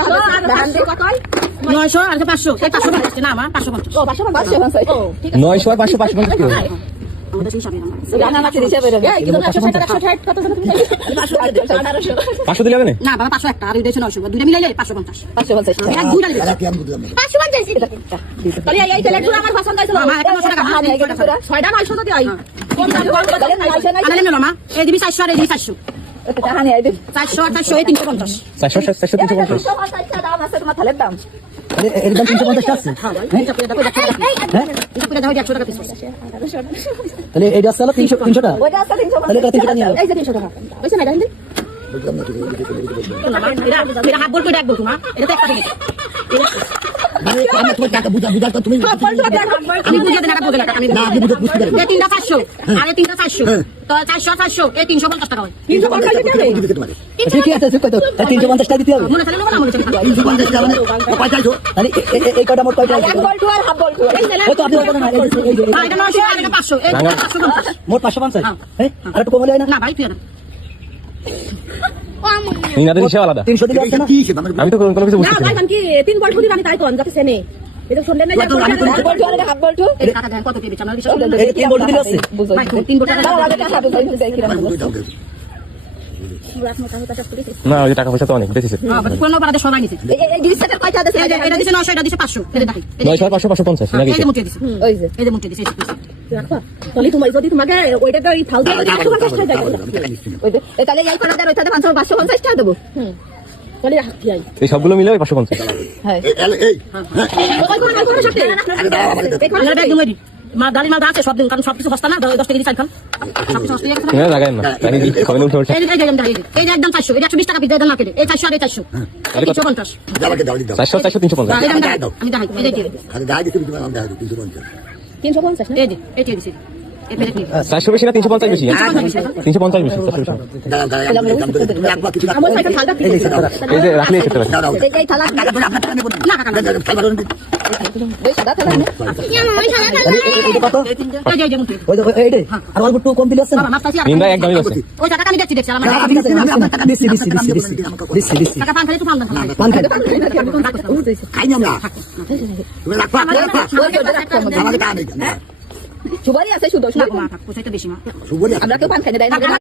900 আর 500 এই 550 না আমার 550 ও 550 ও ঠিক আছে 900 আর 500 550 কি হবে? আমাদের হিসাবে না জানা না কি হিসাবে রে এই কিন্তু 160 160 কত জানো তুমি 500 দিলে হবে না? না বাবা 500 একটা আর 900 দুইটা মিলাইলে 550 550 এক দুইটা দিবে কি আমি বুঝলাম না 550 তাহলে এই তেলেগুলো আমার পছন্দ হইছিল মামা 100 টাকা হ্যাঁ এই করে 6টা 900 তো দিই কোন দাম কোন কথা আরে নেন মামা এই দিবি 400 আর এই দিবি 400 এটা টাকা নিয়ে আইবি 400 আর 400 এই 350 400 350 350 দাম আছে তোমার থালের দাম এর দাম 350 টা আছে হ্যাঁ ভাই এটা পুরো দেখো হ্যাঁ এটা পুরো দেখো 100 টাকা পিস তাহলে এইটা আছে 300 টাকা ওইটা আছে 350 তাহলে এটা 300 টাকা নিয়ে এই যে 300 টাকা বুঝছেন না দেখেন বুঝলাম না এটা হাফ বল করে এক বল তোমা এটা তো একটা থেকে মানে আমি তোমার টাকা বুঝা তো তুমি আমি বুঝাতে না বুঝাতে টাকা আমি না আমি বুঝতে পারি এই তিনটা 500 আর এই তিনটা 400 তো 400 এই 350 টাকা হয় 350 টাকা দিতে তোমারে ঠিক আছে কত 350 টাকা দিতে হবে মনে তাহলে না মনে 350 টাকা মানে কয়টা আইছো তাহলে এই কয়টা মোট কয়টা এক বল টু আর হাফ বল টু ওই তো আপনি বলেন না এই যে এটা 900 আর এটা 500 এই 550 মোট 550 হ্যাঁ আর একটু কম হলো না না ভাই তুই না ইনাদের হিসাব আলাদা 300 দিলে আছে না কি হিসেব আমার আমি তো কোনো কিছু না বুঝতেছি ভাই না। কারণ কি 3 বল ঠুরি বানি তাই তো আমি যাতে সেনে এটা শুনলেন না এক বল টু আর হাফ বল টু এই টাকা দেন কত দিবি আমরা বিষয় এই 3 বল দিলে আছে বুঝো ভাই 3 বল টাকা দাও আগে টাকা বুঝাই বুঝাই কি রাখবো না ওই যে টাকা পয়সা তো অনেক বেশি হ্যাঁ কোন পারাতে সবাই নিছে এই ডিসেটের কয়টা আছে এটা দিছে 900 এটা দিছে 500 এটা দেখি 900 আর 500 550 নাকি এই যে মুটে দিছে ওই যে এই যে মুটে দিছে রাখবা তাহলে তুমি যদি তোমাকে ওইটা তো এই 1050 টাকা দেয় ওই যে তাহলে এই কোনটা ওইটাতে 550 টাকা দেবো তাহলে রাখি আই এই সবগুলো মিলে 550 হ্যাঁ এই ওই কোন সাথে এই কোন ব্যাগ তুমি মা দালি মা আছে সব দিন কারণ সব কিছু সস্তা না 10 টাকা দিছাই খান সব কিছু সস্তা না লাগায় না জানি খাবে না উঠে এই যে এই যে একদম 400 এটা 120 টাকা বিদ্যা দাম না কেটে এই 400 আর এই 400 350 দাও দাও 400 400 350 আমি দেখাই এই যে খালি দাই দিতে তুমি আমি দাই 350 350 না এই যে এই যে দিছি এই পেলে কি 400 বেশি না 350 বেশি 350 বেশি দাও দাও একবার কিছু আমার সাইকেল ঠান্ডা এই যে রাখলে সেটা দাও দাও এই থালা আপনার টাকা নেব না কাকা না ওই সাদা থালা না এটা কত এই যে মুটে ওই এইটা আর অল্প একটু কম দিলে আছে না বাবা মাছ চাইছি নিন্দা একদমই আছে ওই টাকা আমি দেখছি দেখছি আমার ঠিক আছে আমি আপনার টাকা দিচ্ছি টাকা পান খালি তো পান না পান খাই উঠেছে খাই না আমরা তুমি রাখবা আমাকে টাকা নেই সুবারি আছে শুধু না মা পোষাইতে বেশি মা সুবরি আমরা কেউ পান খাই না